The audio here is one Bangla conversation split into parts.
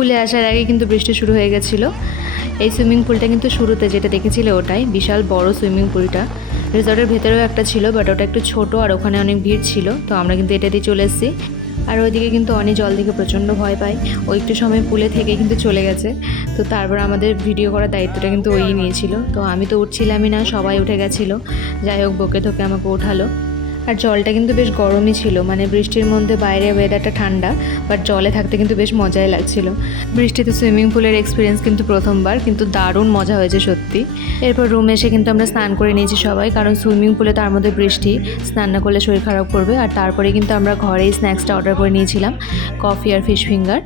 পুলে আসার আগে কিন্তু বৃষ্টি শুরু হয়ে গেছিলো। এই সুইমিং পুলটা কিন্তু শুরুতে যেটা দেখেছিলে ওটাই বিশাল বড় সুইমিং পুলটা। রিসর্টের ভেতরেও একটা ছিল, বাট ওটা একটু ছোট আর ওখানে অনেক ভিড় ছিল, তো আমরা কিন্তু এটা দিয়ে চলে এসেছি। আর ওইদিকে কিন্তু অনেক জল থেকে প্রচণ্ড ভয় পায়, ও একটু সময় পুলে থেকে কিন্তু চলে গেছে। তো তারপর আমাদের ভিডিও করার দায়িত্বটা কিন্তু ওই নিয়েছিল। তো আমি তো উঠছিলামই না, সবাই উঠে গেছিলো। যাই হোক বকে ধোকে আমাকে ওঠালো। আর জলটা কিন্তু বেশ গরমই ছিল, মানে বৃষ্টির মধ্যে বাইরে ওয়েদারটা ঠান্ডা, বাট জলে থাকতে কিন্তু বেশ মজাই লাগছিল। বৃষ্টিতে সুইমিং পুলের এক্সপিরিয়েন্স কিন্তু প্রথমবার, কিন্তু দারুণ মজা হয়েছে সত্যি। এরপর রুমে এসে কিন্তু আমরা স্নান করে নিয়েছি সবাই, কারণ সুইমিং পুলে তার মধ্যে বৃষ্টি, স্নান না করলে শরীর খারাপ করবে। আর তারপরে কিন্তু আমরা ঘরেই স্ন্যাক্সটা অর্ডার করে নিয়েছিলাম, কফি আর ফিশ ফিঙ্গার।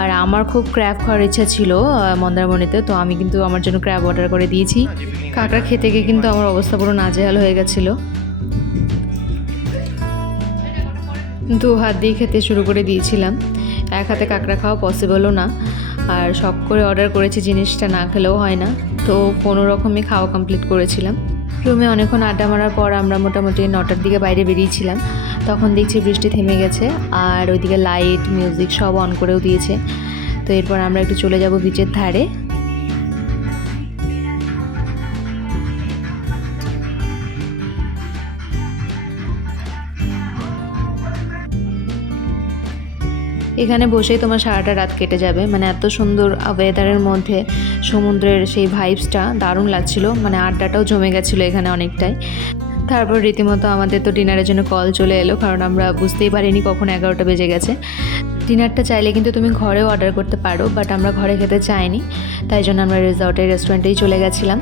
আর আমার খুব ক্র্যাব খাওয়ার ইচ্ছা ছিল মন্দারমণিতে, তো আমি কিন্তু আমার জন্য ক্র্যাব অর্ডার করে দিয়েছি। কাঁকড়া খেতে গিয়ে কিন্তু আমার অবস্থা পুরো নাজেহাল হয়ে গেছিলো। 2 হাত দিয়ে খেতে শুরু করে দিয়েছিলাম, এক হাতে কাঁকড়া খাওয়া পসিবলও না। আর শখ করে অর্ডার করেছি, জিনিসটা না খেলেও হয় না, তো কোনো রকমই খাওয়া কমপ্লিট করেছিলাম। রুমে অনেকক্ষণ আড্ডা মারার পর আমরা মোটামুটি 9টার দিকে বাইরে বেরিয়েছিলাম। তখন দেখছি বৃষ্টি থেমে গেছে, আর ওইদিকে লাইট মিউজিক সব অন করেও দিয়েছে। তো এরপর আমরা একটু চলে যাব বিচের ধারে। এখানে বসেই তোমার সারাটা রাত কেটে যাবে, মানে এত সুন্দর ওয়েদারের মধ্যে সমুদ্রের সেই ভাইবসটা দারুণ লাগছিল, মানে আড্ডাটাও জমে গেছিলো এখানে অনেকটাই। তারপর রীতিমতো আমাদের তো ডিনারের জন্য কল চলে এলো, কারণ আমরা বুঝতেই পারিনি কখন 11টা বেজে গেছে। ডিনারটা চাইলে কিন্তু তুমি ঘরেও অর্ডার করতে পারো, বাট আমরা ঘরে খেতে চাইনি, তাই জন্য আমরা রিসর্টের রেস্টুরেন্টেই চলে গেছিলাম।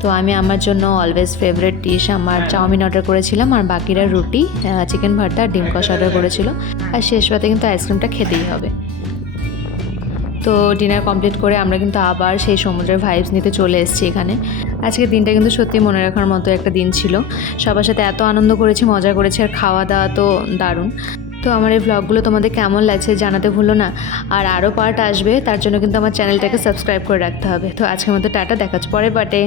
তো আমি আমার জন্য অলওয়েজ ফেভারিট ডিশ আমার চাউমিন অর্ডার করেছিলাম, আর বাকিরা রুটি, চিকেন ভর্তা আর ডিম কষা অর্ডার করেছিল। আর শেষ পাতে কিন্তু আইসক্রিমটা খেতেই হবে। তো ডিনার কমপ্লিট করে আমরা কিন্তু আবার সেই সমুদ্রের ভাইবস নিতে চলে এসেছি এখানে। আজকের দিনটা কিন্তু সত্যি মনে রাখার মতো একটা দিন ছিল, সবার সাথে এত আনন্দ করেছি, মজা করেছি, আর খাওয়া দাওয়া তো দারুণ। তো আমার এই ভ্লগগুলো তোমাদের কেমন লাগছে জানাতে ভুলো না। আর আরও পার্ট আসবে, তার জন্য কিন্তু আমার চ্যানেলটাকে সাবস্ক্রাইব করে রাখতে হবে। তো আজকের মতো টাটা, দেখা হচ্ছে পরের পার্টে।